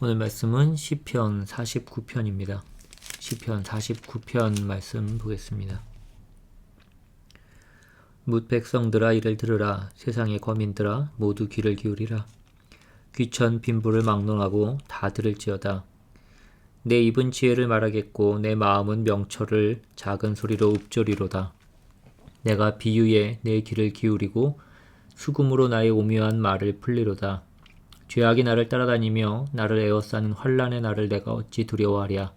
오늘 말씀은 시편 49편입니다. 시편 49편 말씀 보겠습니다. 뭇 백성들아 이를 들으라. 세상의 거민들아 모두 귀를 기울이라. 귀천 빈부를 막론하고 다 들을지어다. 내 입은 지혜를 말하겠고 내 마음은 명철을 작은 소리로 읊조리로다. 내가 비유에 내 귀를 기울이고 수금으로 나의 오묘한 말을 풀리로다. 죄악이 나를 따라다니며 나를 에워싸는 환난의 날을 내가 어찌 두려워하랴.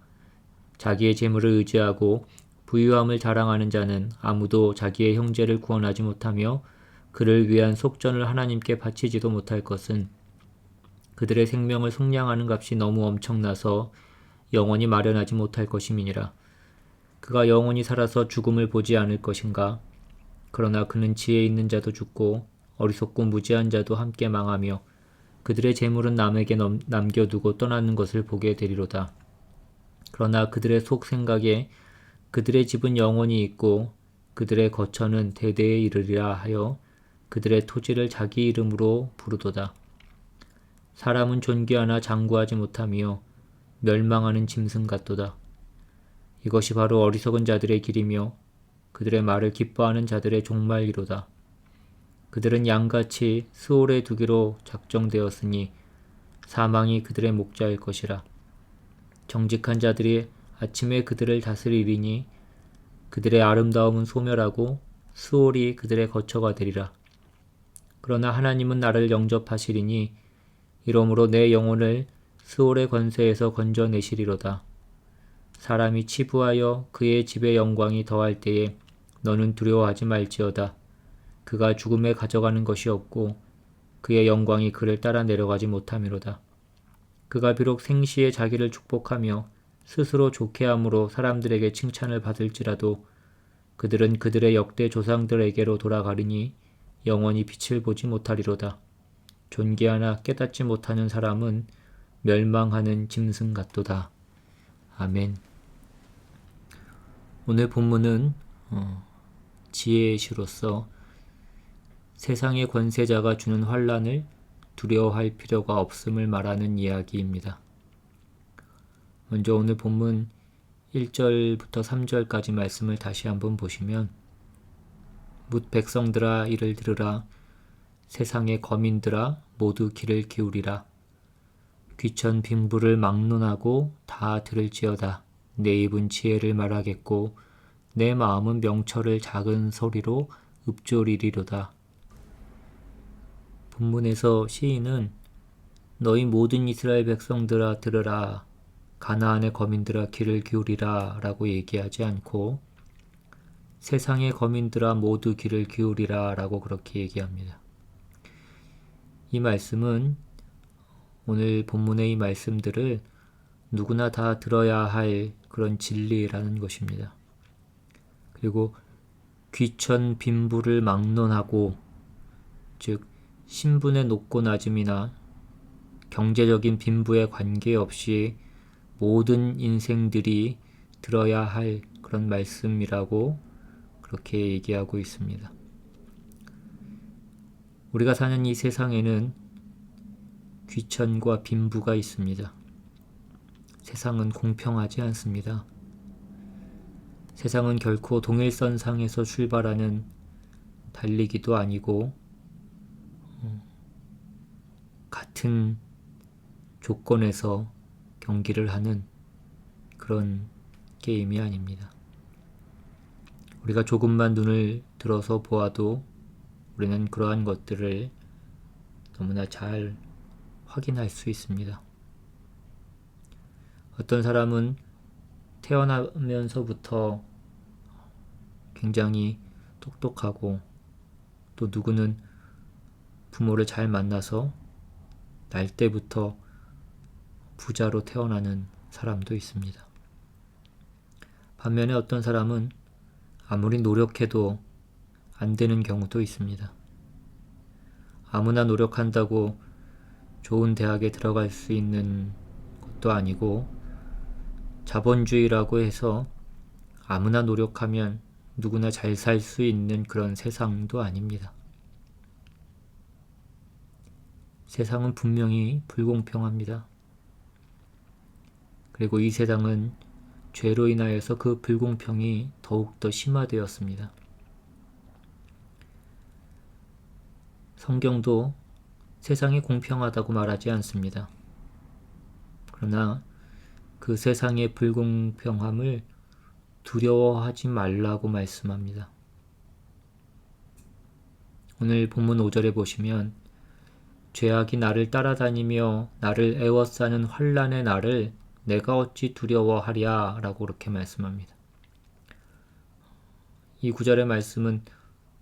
자기의 재물을 의지하고 부유함을 자랑하는 자는 아무도 자기의 형제를 구원하지 못하며 그를 위한 속전을 하나님께 바치지도 못할 것은 그들의 생명을 속량하는 값이 너무 엄청나서 영원히 마련하지 못할 것임이니라. 그가 영원히 살아서 죽음을 보지 않을 것인가. 그러나 그는 지혜 있는 자도 죽고 어리석고 무지한 자도 함께 망하며 그들의 재물은 남에게 남겨두고 떠나는 것을 보게 되리로다. 그러나 그들의 속 생각에 그들의 집은 영원히 있고 그들의 거처는 대대에 이르리라 하여 그들의 토지를 자기 이름으로 부르도다. 사람은 존귀하나 장구하지 못하며 멸망하는 짐승 같도다. 이것이 바로 어리석은 자들의 길이며 그들의 말을 기뻐하는 자들의 종말이로다. 그들은 양같이 스올에 두기로 작정되었으니 사망이 그들의 목자일 것이라. 정직한 자들이 아침에 그들을 다스리리니 그들의 아름다움은 소멸하고 스올이 그들의 거처가 되리라. 그러나 하나님은 나를 영접하시리니 이러므로 내 영혼을 스올의 권세에서 건져내시리로다. 사람이 치부하여 그의 집의 영광이 더할 때에 너는 두려워하지 말지어다. 그가 죽음에 가져가는 것이 없고 그의 영광이 그를 따라 내려가지 못함이로다. 그가 비록 생시에 자기를 축복하며 스스로 좋게 함으로 사람들에게 칭찬을 받을지라도 그들은 그들의 역대 조상들에게로 돌아가리니 영원히 빛을 보지 못하리로다. 존귀하나 깨닫지 못하는 사람은 멸망하는 짐승 같도다. 아멘. 오늘 본문은 지혜의 시로서 세상의 권세자가 주는 환난을 두려워할 필요가 없음을 말하는 이야기입니다. 먼저 오늘 본문 1절부터 3절까지 말씀을 다시 한번 보시면 뭇 백성들아 이를 들으라. 세상의 거민들아 모두 귀를 기울이라. 귀천 빈부를 막론하고 다 들을지어다. 내 입은 지혜를 말하겠고 내 마음은 명철을 작은 소리로 읊조리리로다. 본문에서 시인은 너희 모든 이스라엘 백성들아 들으라. 가나안의 거민들아 귀를 기울이라 라고 얘기하지 않고 세상의 거민들아 모두 귀를 기울이라 라고 그렇게 얘기합니다. 이 말씀은 오늘 본문의 이 말씀들을 누구나 다 들어야 할 그런 진리라는 것입니다. 그리고 귀천 빈부를 막론하고 즉 신분의 높고 낮음이나 경제적인 빈부에 관계없이 모든 인생들이 들어야 할 그런 말씀이라고 그렇게 얘기하고 있습니다. 우리가 사는 이 세상에는 귀천과 빈부가 있습니다. 세상은 공평하지 않습니다. 세상은 결코 동일선상에서 출발하는 달리기도 아니고 같은 조건에서 경기를 하는 그런 게임이 아닙니다. 우리가 조금만 눈을 들어서 보아도 우리는 그러한 것들을 너무나 잘 확인할 수 있습니다. 어떤 사람은 태어나면서부터 굉장히 똑똑하고 또 누구는 부모를 잘 만나서 날 때부터 부자로 태어나는 사람도 있습니다. 반면에 어떤 사람은 아무리 노력해도 안 되는 경우도 있습니다. 아무나 노력한다고 좋은 대학에 들어갈 수 있는 것도 아니고 자본주의라고 해서 아무나 노력하면 누구나 잘 살 수 있는 그런 세상도 아닙니다. 세상은 분명히 불공평합니다. 그리고 이 세상은 죄로 인하여서 그 불공평이 더욱더 심화되었습니다. 성경도 세상이 공평하다고 말하지 않습니다. 그러나 그 세상의 불공평함을 두려워하지 말라고 말씀합니다. 오늘 본문 5절에 보시면 죄악이 나를 따라다니며 나를 애워싸는 환난의 날을 내가 어찌 두려워하랴 라고 그렇게 말씀합니다. 이 구절의 말씀은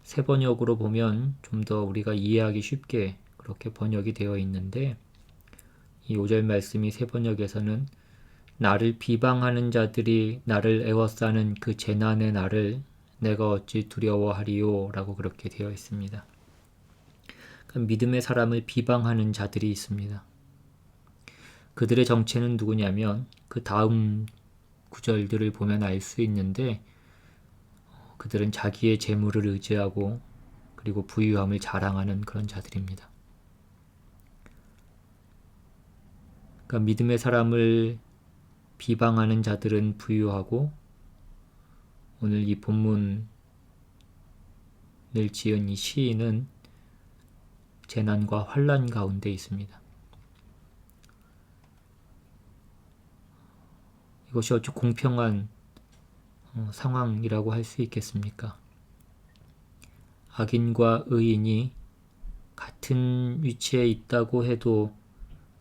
새 번역으로 보면 좀 더 우리가 이해하기 쉽게 그렇게 번역이 되어 있는데, 이 5절 말씀이 새 번역에서는 나를 비방하는 자들이 나를 애워싸는 그 재난의 날을 내가 어찌 두려워하리요 라고 그렇게 되어 있습니다. 그러니까 믿음의 사람을 비방하는 자들이 있습니다. 그들의 정체는 누구냐면 그 다음 구절들을 보면 알 수 있는데, 그들은 자기의 재물을 의지하고 그리고 부유함을 자랑하는 그런 자들입니다. 그러니까 믿음의 사람을 비방하는 자들은 부유하고, 오늘 이 본문을 지은 이 시인은 재난과 환난 가운데 있습니다. 이것이 어찌 공평한 상황이라고 할 수 있겠습니까? 악인과 의인이 같은 위치에 있다고 해도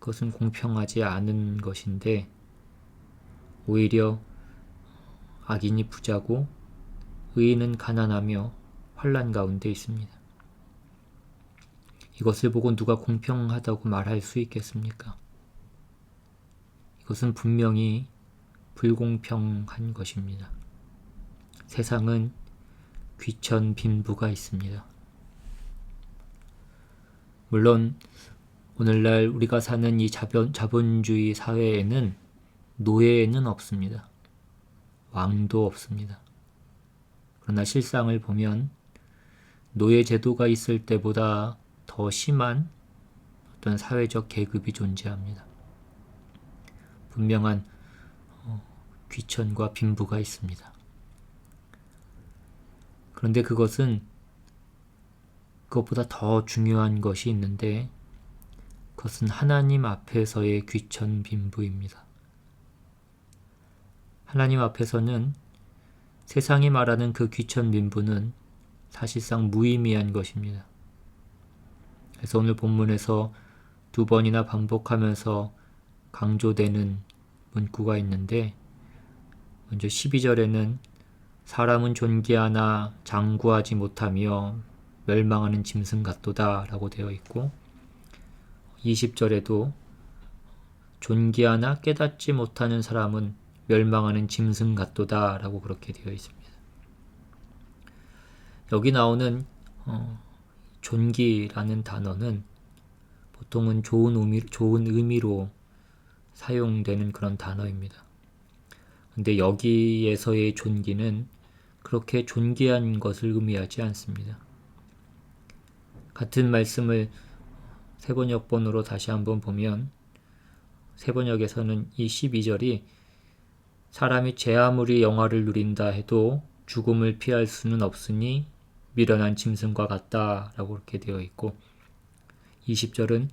그것은 공평하지 않은 것인데, 오히려 악인이 부자고 의인은 가난하며 환난 가운데 있습니다. 이것을 보고 누가 공평하다고 말할 수 있겠습니까? 이것은 분명히 불공평한 것입니다. 세상은 귀천 빈부가 있습니다. 물론 오늘날 우리가 사는 이 자본주의 사회에는 노예는 없습니다. 왕도 없습니다. 그러나 실상을 보면 노예 제도가 있을 때보다 더 심한 어떤 사회적 계급이 존재합니다. 분명한 귀천과 빈부가 있습니다. 그런데 그것보다 더 중요한 것이 있는데, 그것은 하나님 앞에서의 귀천 빈부입니다. 하나님 앞에서는 세상이 말하는 그 귀천 빈부는 사실상 무의미한 것입니다. 그래서 오늘 본문에서 2번이나 반복하면서 강조되는 문구가 있는데, 먼저 12절에는 사람은 존귀하나 장구하지 못하며 멸망하는 짐승 같도다 라고 되어 있고, 20절에도 존귀하나 깨닫지 못하는 사람은 멸망하는 짐승 같도다 라고 그렇게 되어 있습니다. 여기 나오는 존귀라는 단어는 보통은 좋은 의미로 사용되는 그런 단어입니다. 근데 여기에서의 존귀는 그렇게 존귀한 것을 의미하지 않습니다. 같은 말씀을 세번역본으로 다시 한번 보면, 세번역에서는 이 12절이 사람이 제 아무리 영화를 누린다 해도 죽음을 피할 수는 없으니 미련한 짐승과 같다 라고 그렇게 되어 있고, 20절은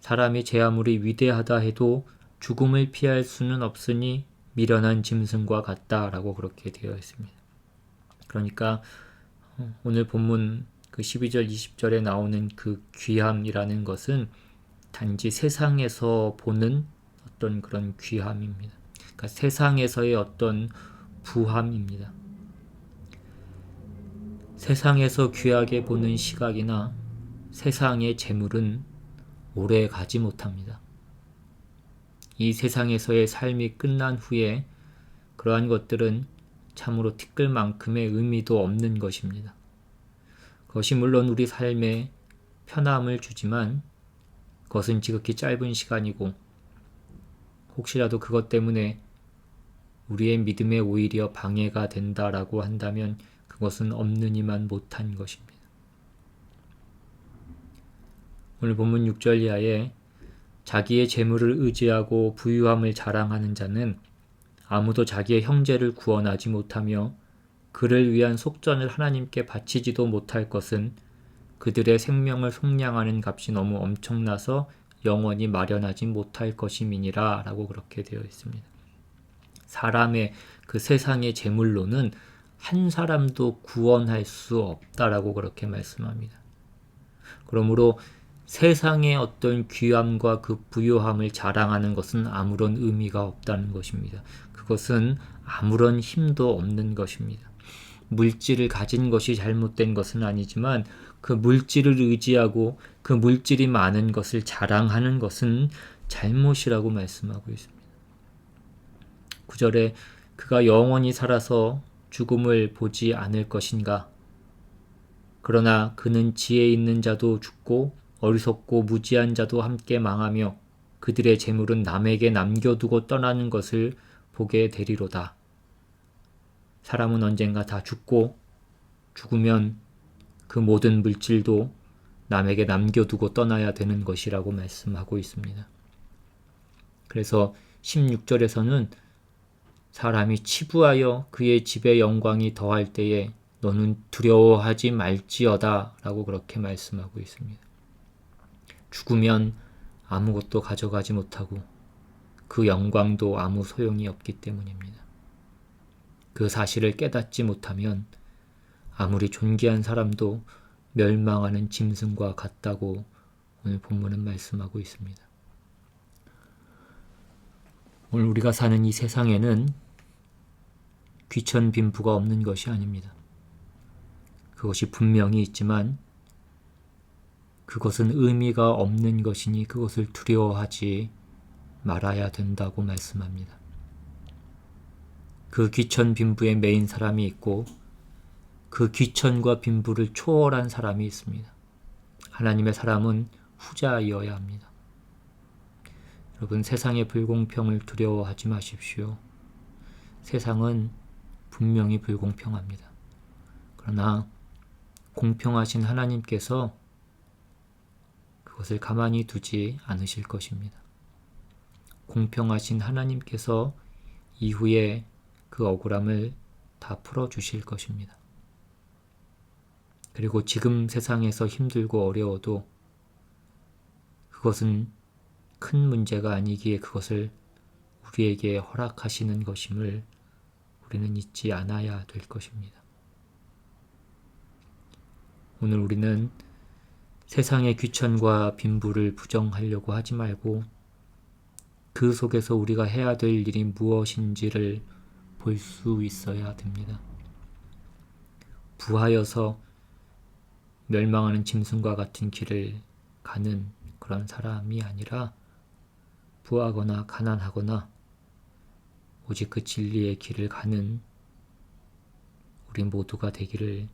사람이 제 아무리 위대하다 해도 죽음을 피할 수는 없으니 미련한 짐승과 같다 라고 그렇게 되어 있습니다. 그러니까 오늘 본문 그 12절 20절에 나오는 그 귀함이라는 것은 단지 세상에서 보는 어떤 그런 귀함입니다. 그러니까 세상에서의 어떤 부함입니다. 세상에서 귀하게 보는 시각이나 세상의 재물은 오래 가지 못합니다. 이 세상에서의 삶이 끝난 후에 그러한 것들은 참으로 티끌만큼의 의미도 없는 것입니다. 그것이 물론 우리 삶에 편함을 주지만 그것은 지극히 짧은 시간이고, 혹시라도 그것 때문에 우리의 믿음에 오히려 방해가 된다라고 한다면 그것은 없느니만 못한 것입니다. 오늘 본문 6절 이하에 자기의 재물을 의지하고 부유함을 자랑하는 자는 아무도 자기의 형제를 구원하지 못하며 그를 위한 속전을 하나님께 바치지도 못할 것은 그들의 생명을 속량하는 값이 너무 엄청나서 영원히 마련하지 못할 것임이니라 라고 그렇게 되어 있습니다. 사람의 그 세상의 재물로는 한 사람도 구원할 수 없다라고 그렇게 말씀합니다. 그러므로 세상의 어떤 귀함과 그 부요함을 자랑하는 것은 아무런 의미가 없다는 것입니다. 그것은 아무런 힘도 없는 것입니다. 물질을 가진 것이 잘못된 것은 아니지만 그 물질을 의지하고 그 물질이 많은 것을 자랑하는 것은 잘못이라고 말씀하고 있습니다. 9절에 그가 영원히 살아서 죽음을 보지 않을 것인가? 그러나 그는 지혜 있는 자도 죽고 어리석고 무지한 자도 함께 망하며 그들의 재물은 남에게 남겨두고 떠나는 것을 보게 되리로다. 사람은 언젠가 다 죽고 죽으면 그 모든 물질도 남에게 남겨두고 떠나야 되는 것이라고 말씀하고 있습니다. 그래서 16절에서는 사람이 치부하여 그의 집의 영광이 더할 때에 너는 두려워하지 말지어다 라고 그렇게 말씀하고 있습니다. 죽으면 아무것도 가져가지 못하고 그 영광도 아무 소용이 없기 때문입니다. 그 사실을 깨닫지 못하면 아무리 존귀한 사람도 멸망하는 짐승과 같다고 오늘 본문은 말씀하고 있습니다. 오늘 우리가 사는 이 세상에는 귀천 빈부가 없는 것이 아닙니다. 그것이 분명히 있지만 그것은 의미가 없는 것이니 그것을 두려워하지 말아야 된다고 말씀합니다. 그 귀천 빈부에 매인 사람이 있고 그 귀천과 빈부를 초월한 사람이 있습니다. 하나님의 사람은 후자이어야 합니다. 여러분, 세상의 불공평을 두려워하지 마십시오. 세상은 분명히 불공평합니다. 그러나 공평하신 하나님께서 그것을 가만히 두지 않으실 것입니다. 공평하신 하나님께서 이후에 그 억울함을 다 풀어주실 것입니다. 그리고 지금 세상에서 힘들고 어려워도 그것은 큰 문제가 아니기에 그것을 우리에게 허락하시는 것임을 우리는 잊지 않아야 될 것입니다. 오늘 우리는 세상의 귀천과 빈부를 부정하려고 하지 말고 그 속에서 우리가 해야 될 일이 무엇인지를 볼 수 있어야 됩니다. 부하여서 멸망하는 짐승과 같은 길을 가는 그런 사람이 아니라 부하거나 가난하거나 오직 그 진리의 길을 가는 우리 모두가 되기를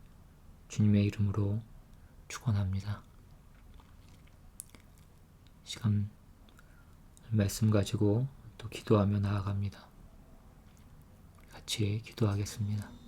주님의 이름으로 축원합니다. 시간 말씀 가지고 또 기도하며 나아갑니다. 같이 기도하겠습니다.